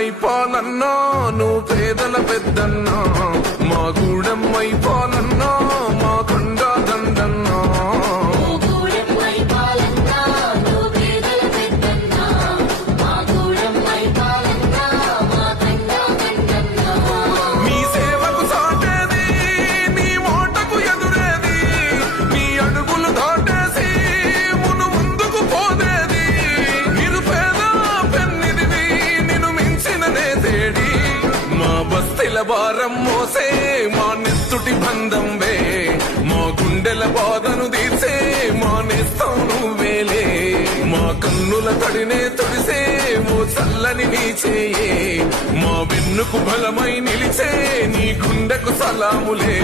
అయిపోనన్నా నువ్వు పేదల పెద్దన్నా మా గూడెం అయిపోనన్నా మా కొండా దండన్నా మీ సేవకు సాటేది నీ ఓటకు ఎదురేది నీ అడుగులు దాటేసి మును ముందుకు పోదేది నిరుపేద పెన్నిదివి నిన్ను మించిన నేతేడి మా బస్తీల భారం మోసే మా నెత్తుటి బంధంవే మా గుండెల బాధను తీర్చే మా నేస్తం నువ్వేలే మా కన్నుల తడినే తొడిసే ఓ చల్లని నీ చేయే మా వెన్నుకు బలమై నిలిచే నీ గుండెకు సలాములే